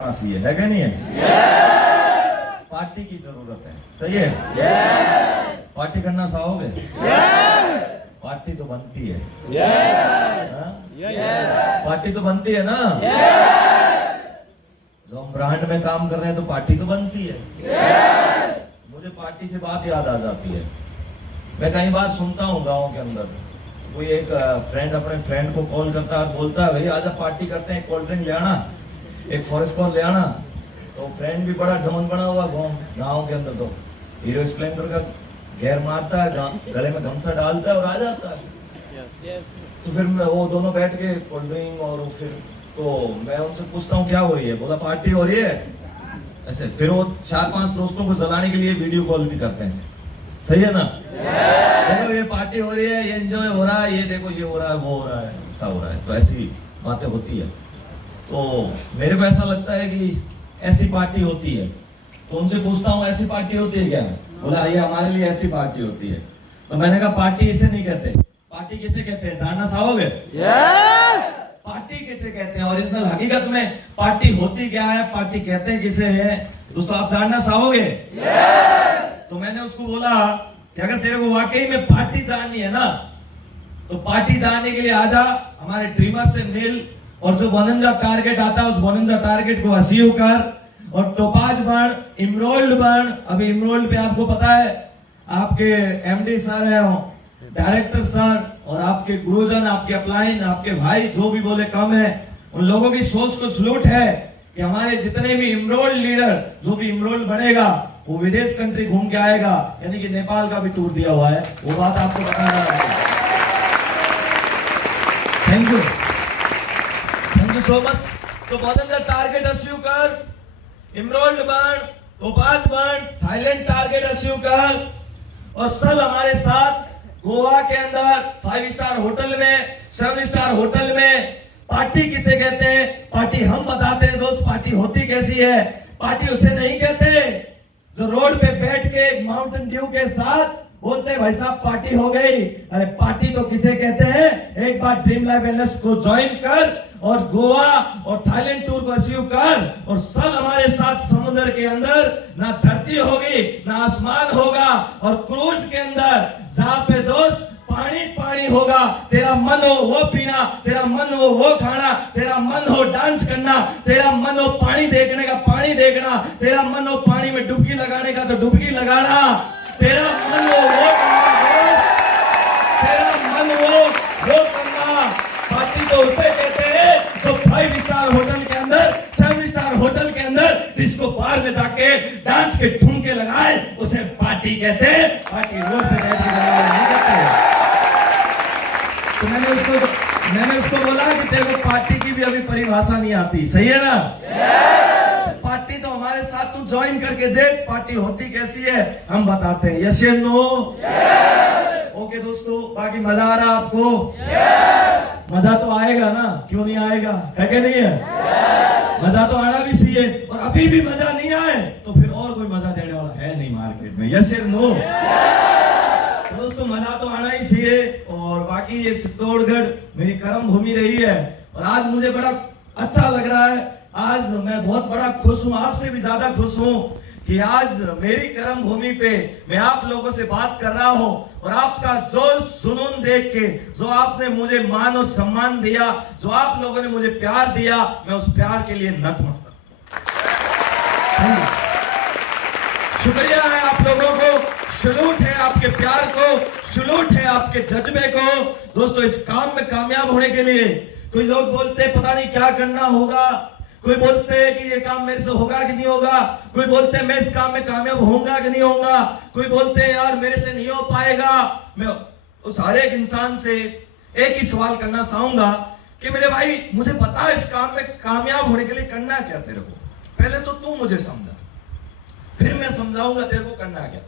है क्या नहीं है? पार्टी की जरूरत है, सही है? पार्टी करना चाहोगे? पार्टी तो बनती है। पार्टी तो बनती है ना? जो हम ब्रांड में काम कर रहे हैं तो पार्टी तो बनती है। मुझे पार्टी से बात याद आ जाती है। मैं कई बार सुनता हूँ गाँव के अंदर कोई एक फ्रेंड अपने फ्रेंड को कॉल करता है और बोलता है भाई आज आप पार्टी करते हैं, कोल्ड ड्रिंक ले आना, एक फॉरेस्ट कॉल ले आना। तो फ्रेंड भी बड़ा डॉन बना हुआ गाँव के अंदर, तो हीरो स्प्लेंडर का घेर मारता है, गले में गमछा डालता है और आ जाता है। तो फिर वो दोनों बैठ के कोल्ड ड्रिंक और फिर तो मैं उनसे पूछता हूँ क्या हो रही है, बोला पार्टी हो रही है ऐसे। फिर वो 4-5 दोस्तों को जलाने के लिए वीडियो कॉल भी करते हैं, सही है ना? देखो ये पार्टी हो रही है, ये एंजॉय हो रहा है, ये देखो ये हो रहा है, वो हो रहा है, ऐसा हो रहा है। तो ऐसी बातें होती है। तो मेरे को ऐसा लगता है कि ऐसी पार्टी होती है। तो उनसे पूछता हूँ ऐसी पार्टी होती है क्या? बोला ये हमारे लिए ऐसी पार्टी होती है। तो मैंने कहा पार्टी इसे नहीं कहते, पार्टी किसे कहते हैं जानना चाहोगे? यस। पार्टी किसे कहते हैं? ओरिजिनल हकीकत में पार्टी होती क्या है, पार्टी कहते हैं किसे है दोस्तों, आप जानना चाहोगे? यस। तो मैंने उसको बोला कि अगर तेरे को वाकई में पार्टी जाननी है ना तो पार्टी जानने के लिए आजा, हमारे ड्रीमर से मिल और जो 51 टारगेट आता है उस 51 टारगेट को अचीव कर और टोपाज बन, इमरोल्ड बन। अभी इमरोल्ड पे आपको पता है आपके एमडी सर है, डायरेक्टर सर और आपके गुरुजन, आपके अपलाइन, आपके भाई जो भी बोले कम है, उन लोगों की सोच को सलूट है कि हमारे जितने भी इमरोल्ड लीडर जो भी इमरोल्ड बनेगा वो विदेश कंट्री घूम के आएगा, यानी कि नेपाल का भी टूर दिया हुआ है। वो बात आपको बताना है। Thank you so much. तो 51 टारगेट अचीव कर, इमरोल्ड बन, टोपाज बन, थाईलैंड टारगेट अचीव कर और सब हमारे साथ गोवा के अंदर 5 स्टार होटल में, 7 स्टार होटल में। पार्टी किसे कहते हैं? पार्टी हम बताते हैं दोस्त, पार्टी होती कैसी है। पार्टी उसे नहीं कहते जो रोड पे बैठ के माउंटेन ड्यू के साथ बोलते भाई साहब पार्टी हो गई। अरे पार्टी तो किसे कहते हैं? एक बार ड्रीम लाइफ वेलनेस को ज्वाइन कर और गोवा और थाईलैंड टूर को अचीव कर और सब हमारे साथ समुद्र के अंदर ना धरती होगी ना आसमान होगा और क्रूज के अंदर जहां पे दोस्त पानी पानी होगा, तेरा मन हो वो पीना, तेरा मन हो वो खाना, तेरा मन हो डांस करना, तेरा मन हो पानी देखने का पानी देखना, तेरा मन हो पानी में डुबकी लगाने का तो डुबकी लगाना, तेरा मन हो वो करना, तेरा मन हो वो करना। पार्टी तो उसे कहते हैं जो 5 स्टार होटल के अंदर, 7 स्टार होटल के अंदर डिस्को बार में जाके डांस के ठुमके लगाए, उसे पार्टी कहते हैं। पार्टी रोड पे बैठ के नहीं कहते। तो मैंने उसको बोला कि तेरे को पार्टी की भी अभी परिभाषा नहीं आती, सही है ना? पार्टी तो हमारे साथ तू ज्वाइन करके देख, पार्टी होती कैसी है हम बताते हैं। यस या नो? ओके दोस्तों, बाकी मजा आ रहा आपको? मजा तो आएगा ना, क्यों नहीं आएगा? है कि नहीं है? मजा तो आना भी चाहिए और अभी भी मजा नहीं आए तो फिर और कोई मजा देने वाला है नहीं मार्केट में। यस या नो? दोस्तों मजा तो आना ही चाहिए। और बाकी ये चित्तौड़गढ़ मेरी कर्म भूमि रही है और आज मुझे बड़ा अच्छा लग रहा है। आज मैं बहुत बड़ा खुश हूँ, आपसे भी ज्यादा खुश हूँ कि आज मेरी कर्म भूमि पे मैं आप लोगों से बात कर रहा हूँ और आपका जोश जुनून देख के, जो आपने मुझे मान और सम्मान दिया, जो आप लोगों ने मुझे प्यार दिया, मैं उस प्यार के लिए नतमस्तक। शुक्रिया है आप लोगों को, सलूट है आपके प्यार को, सलूट है आपके जज्बे को। दोस्तों इस काम में कामयाब होने के लिए कोई लोग बोलते पता नहीं क्या करना होगा, कोई बोलते हैं कि ये काम मेरे से होगा कि नहीं होगा, कोई बोलते हैं मैं इस काम में कामयाब होऊंगा कि नहीं होऊंगा, कोई बोलते हैं यार मेरे से नहीं हो पाएगा। मैं उस हर एक इंसान से एक ही सवाल करना चाहूंगा कि मेरे भाई मुझे पता है इस काम में कामयाब होने के लिए करना क्या तेरे को। पहले तो तू मुझे समझा, फिर मैं समझाऊंगा तेरे को करना क्या।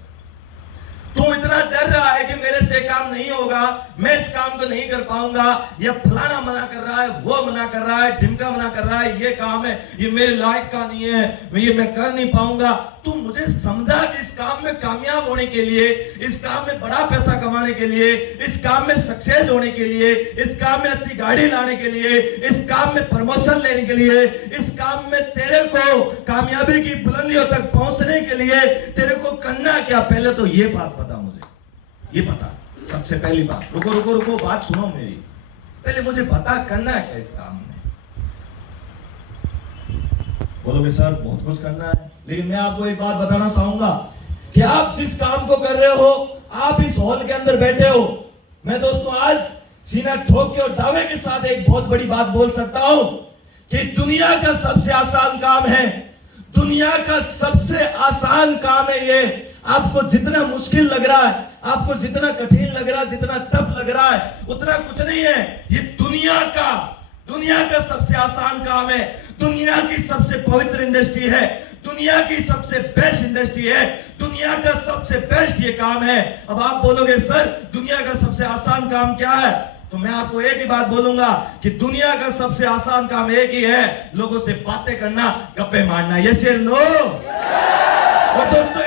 तू इतना डर रहा है कि मेरे से काम नहीं होगा, मैं इस काम को नहीं कर पाऊंगा, ये फलाना मना कर रहा है, वो मना कर रहा है, ढिमका मना कर रहा है, ये काम है, ये मेरे लायक का नहीं है, मैं कर नहीं पाऊंगा। तू मुझे समझा कि इस काम में कामयाब होने के लिए, इस काम में बड़ा पैसा कमाने के लिए, इस काम में सक्सेस होने के लिए, इस काम में अच्छी गाड़ी लाने के लिए, इस काम में प्रमोशन लेने के लिए, इस काम में तेरे को कामयाबी की बुलंदियों तक पहुंचने के लिए तेरे को करना क्या? पहले तो ये बात बता मुझे, ये बता। सबसे पहली बात, रुको रुको रुको, बात सुनो मेरी। पहले मुझे बता करना क्या इस काम में? बोलोगे सर बहुत कुछ करना है, लेकिन मैं आपको एक बात बताना चाहूंगा कि आप जिस काम को कर रहे हो, आप इस हॉल के अंदर बैठे हो, मैं दोस्तों आज सीना ठोक के और दावे के साथ एक बहुत बड़ी बात बोल सकता हूं कि दुनिया का सबसे आसान काम है, दुनिया का सबसे आसान काम है ये। आपको जितना मुश्किल लग रहा है, आपको जितना कठिन लग रहा है, जितना टफ लग रहा है, उतना कुछ नहीं है। ये दुनिया का सबसे आसान काम है, दुनिया की सबसे पवित्र इंडस्ट्री है, दुनिया की सबसे बेस्ट इंडस्ट्री है, दुनिया का सबसे बेस्ट ये काम है। अब आप बोलोगे सर दुनिया का सबसे आसान काम क्या है? तो मैं आपको एक ही बात बोलूंगा कि दुनिया का सबसे आसान काम एक ही है, लोगों से बातें करना, गप्पे मारना। यस या नो? और दोस्तों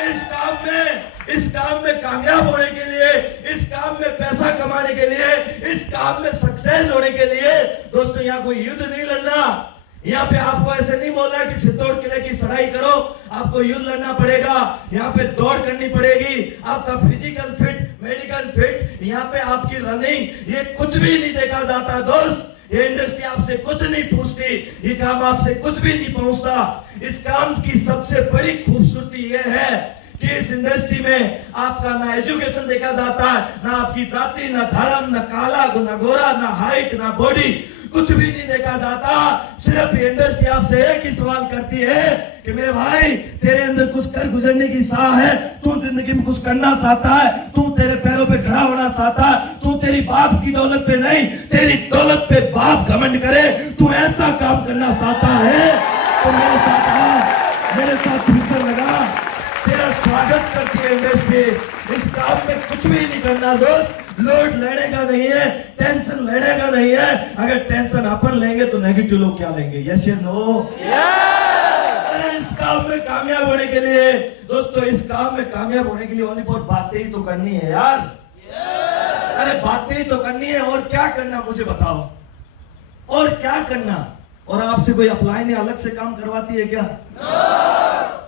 इस काम में कामयाब होने के लिए, इस काम में पैसा कमाने के लिए, इस काम में सक्सेस होने के लिए दोस्तों यहाँ कोई युद्ध नहीं लड़ना। यहाँ पे आपको ऐसे नहीं बोलना कि सितोड़ किले की सड़ाई करो, आपको युद्ध लड़ना पड़ेगा, यहाँ पे दौड़ करनी पड़ेगी, आपका फिजिकल फिट, मेडिकल फिट, यहाँ पे आपकी रनिंग, ये कुछ भी नहीं देखा जाता दोस्त। ये इंडस्ट्री आपसे कुछ नहीं पूछती, ये काम आपसे कुछ भी नहीं पहुंचता। इस काम की सबसे बड़ी खूबसूरती ये है कि इस इंडस्ट्री में आपका ना एजुकेशन देखा जाता है, ना आपकी जाति, ना धर्म, ना काला, ना गोरा, ना हाइट, ना बॉडी, कुछ भी नहीं देखा जाता। सिर्फ ये इंडस्ट्री आपसे एक ही सवाल करती है कि मेरे भाई तेरे अंदर कुछ कर गुजरने की चाह है, तू जिंदगी में कुछ करना चाहता है, तू तेरे पैरों पे खड़ा होना चाहता है, तू तेरी बाप की दौलत पे नहीं, तेरी दौलत पे बाप घमंड करे, तू ऐसा काम करना चाहता है तो मेरे साथ आ, मेरे साथ फिर लगा। तेरा स्वागत करती है इंडस्ट्री। इस काम में कुछ भी नहीं करना दोस्त, लोड लेने का नहीं है, टेंशन लेने का नहीं है। अगर टेंशन अपन लेंगे तो नेगेटिव लोग क्या लेंगे? यस या नो? इस काम में कामयाब होने के लिए दोस्तों, इस काम में कामयाब होने के लिए ओनली फॉर बातें ही तो करनी है यार। अरे बातें ही तो करनी है, और क्या करना मुझे बताओ, और क्या करना? और आपसे कोई अपलाइन अलग से काम करवाती है क्या?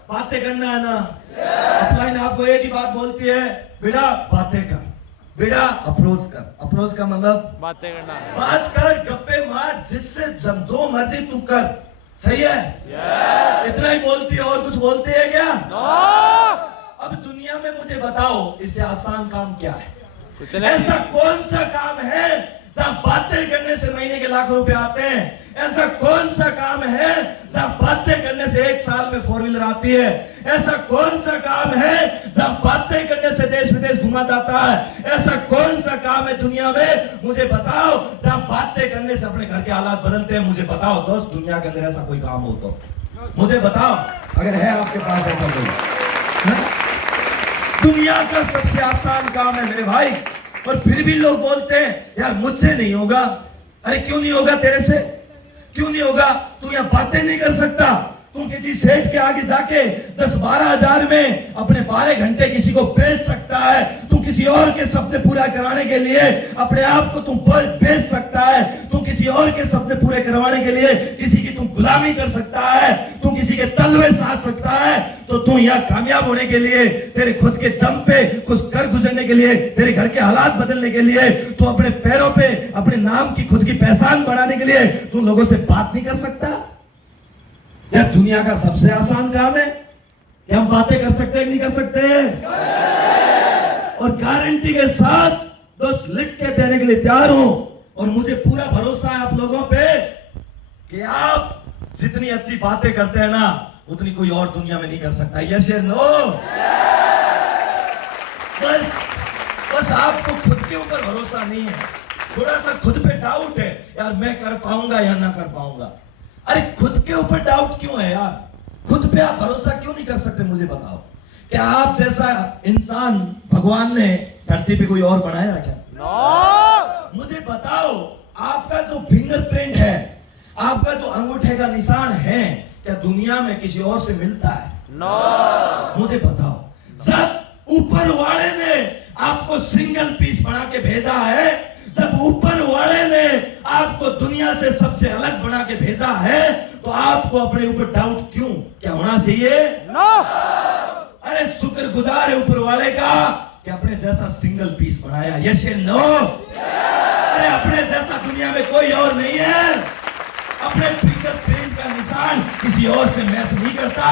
बातें करना है ना। अपलाइन आपको एक ही बात बोलती है, बेटा बातें कर, बेटा अप्रोच कर। अप्रोच का मतलब बातें करना, बात कर, गप्पे मार, जिससे जो मर्जी तू कर। सही है? इतना ही बोलती है, और कुछ बोलते है क्या? अब दुनिया में मुझे बताओ इससे आसान काम क्या है? कुछ नहीं। ऐसा कौन सा काम है जहां बातें करने से महीने के लाख रुपए आते हैं? ऐसा कौन सा काम है जहां बातें करने से एक साल में 4 व्हीलर आती है? ऐसा कौन सा काम है जहां बातें करने से देश विदेश घुमा जाता है? ऐसा कौन सा काम है दुनिया में, मुझे बताओ, जहां बातें करने से अपने घर के हालात बदलते हैं? मुझे बताओ दोस्त, दुनिया के अंदर ऐसा कोई काम हो तो मुझे बताओ, अगर है आपके पास ऐसा कोई। दुनिया का सबसे आसान काम है मेरे भाई, और फिर भी लोग बोलते हैं यार मुझसे नहीं होगा। अरे क्यों नहीं होगा? तेरे से क्यों नहीं होगा? तू यहाँ बातें नहीं कर सकता? तू किसी सेठ के आगे जाके 10-12 हजार में अपने 12 घंटे किसी को बेच सकता है। तू किसी और के सपने पूरा कराने के लिए अपने आप को तू बेच सकता है। तू किसी और के सपने पूरे करवाने के लिए किसी की तू गुलामी कर सकता है। तू किसी के तलवे साध सकता है। तो तू यहाँ कामयाब होने के लिए, तेरे खुद के दम पे कुछ कर गुजरने के लिए, तेरे घर के हालात बदलने के लिए, तू अपने पैरों पे अपने नाम की खुद की पहचान बढ़ाने के लिए तू लोगों से बात नहीं कर सकता? यह दुनिया का सबसे आसान काम है कि हम बातें कर सकते हैं कि नहीं कर सकते? और गारंटी के साथ दोस्त लिख के देने के लिए तैयार हूं, और मुझे पूरा भरोसा है आप लोगों पे कि आप जितनी अच्छी बातें करते हैं ना, उतनी कोई और दुनिया में नहीं कर सकता। यस या नो? बस आपको खुद के ऊपर भरोसा नहीं है, थोड़ा सा खुद पे डाउट है, यार मैं कर पाऊंगा या ना कर पाऊंगा। अरे खुद के ऊपर डाउट क्यों है यार? खुद पे आप भरोसा क्यों नहीं कर सकते? मुझे बताओ, क्या आप जैसा इंसान भगवान ने धरती पे कोई और बनाया क्या? मुझे बताओ, आपका जो फिंगरप्रिंट है, आपका जो अंगूठे का निशान है, क्या दुनिया में किसी और से मिलता है? मुझे बताओ, जब ऊपर वाले ने आपको सिंगल पीस बना के भेजा है, जब ऊपर वाले ने आपको दुनिया से सबसे अलग बना के भेजा है, तो आपको अपने ऊपर डाउट क्यों क्या होना चाहिए? अरे शुक्रगुजार है ऊपर वाले का कि अपने जैसा सिंगल पीस बनाया। यस या नो? अरे अपने जैसा दुनिया में कोई और नहीं है। अपने फिंगरप्रिंट का निशान किसी और से मैच नहीं करता।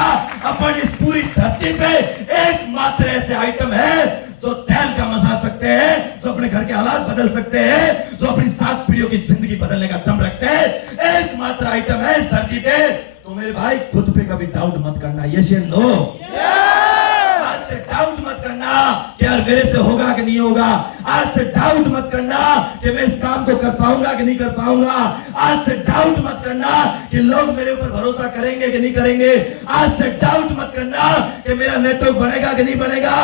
अपन इस पूरी धरती पे एकमात्र ऐसे आइटम है जो तेल का मसा सकते हैं, जो अपने घर के हालात बदल सकते हैं, जो अपनी 7 पीढ़ियों की जिंदगी बदलने का दम रखते हैं। एकमात्र आइटम है इस धरती पे। तो मेरे भाई खुद पे कभी डाउट मत करना। यस या नो? आज से डाउट मत करना कि यार मेरे से होगा कि नहीं होगा। आज से डाउट मत करना कि मैं इस काम को कर पाऊंगा कि नहीं कर पाऊंगा। आज से डाउट मत करना कि लोग मेरे ऊपर भरोसा करेंगे कि नहीं करेंगे। आज से डाउट मत करना कि मेरा नेटवर्क बनेगा कि नहीं बनेगा।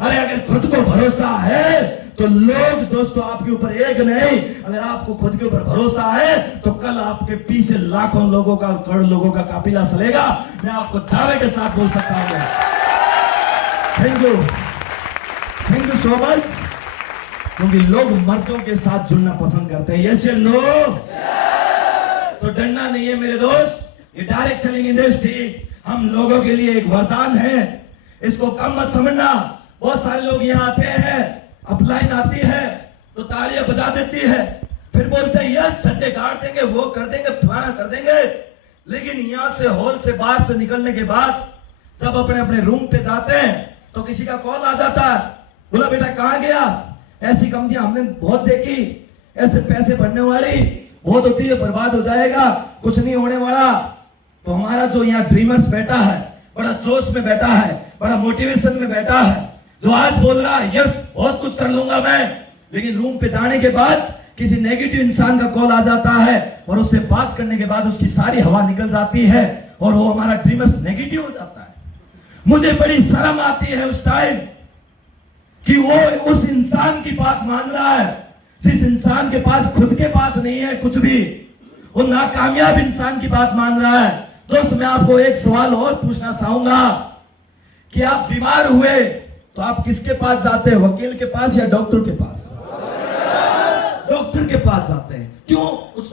अरे अगर खुद को भरोसा है तो लोग दोस्तों आपके ऊपर एक नहीं, अगर आपको खुद के ऊपर भरोसा है तो कल आपके पीछे लाखों लोगों का, करोड़ लोगों का काफिला चलेगा। मैं आपको दावे के साथ बोल सकता हूं। Thank you so much. क्योंकि लोग मर्दों के साथ जुड़ना पसंद करते हैं। यस या नो? तो डरना नहीं है मेरे दोस्त। ये डायरेक्ट सेलिंग इंडस्ट्री हम लोगों के लिए एक वरदान है, इसको कम मत समझना। बहुत सारे लोग यहाँ आते हैं, अपलाइन आती है तो तालियां बजा देती है, फिर बोलते हैं यार झंडे गाड़ देंगे, वो कर देंगे, फलाना कर देंगे। लेकिन यहां से हॉल से बाहर से निकलने के बाद जब अपने अपने रूम पे जाते हैं तो किसी का कॉल आ जाता है, बोला बेटा कहां गया? ऐसी कंपनियां हमने बहुत देखी, ऐसे पैसे भरने वाली बहुत होती है, बर्बाद हो जाएगा, कुछ नहीं होने वाला। तो हमारा जो यहाँ ड्रीमर्स बैठा है, बड़ा जोश में बैठा है, बड़ा मोटिवेशन में बैठा है, जो आज बोल रहा है यस बहुत कुछ कर लूंगा मैं, लेकिन रूम पे जाने के बाद किसी नेगेटिव इंसान का कॉल आ जाता है और उससे बात करने के बाद उसकी सारी हवा निकल जाती है और वो हमारा ड्रीमर्स नेगेटिव हो जाता है। मुझे बड़ी शर्म आती है उस टाइम कि वो उस इंसान की बात मान रहा है जिस इंसान के पास खुद के पास नहीं है कुछ भी। वो नाकामयाब इंसान की बात मान रहा है। दोस्त मैं आपको एक सवाल और पूछना चाहूंगा कि आप बीमार हुए तो आप किसके पास जाते हैं? वकील के पास या डॉक्टर के पास? डॉक्टर के पास जाते हैं। क्यों?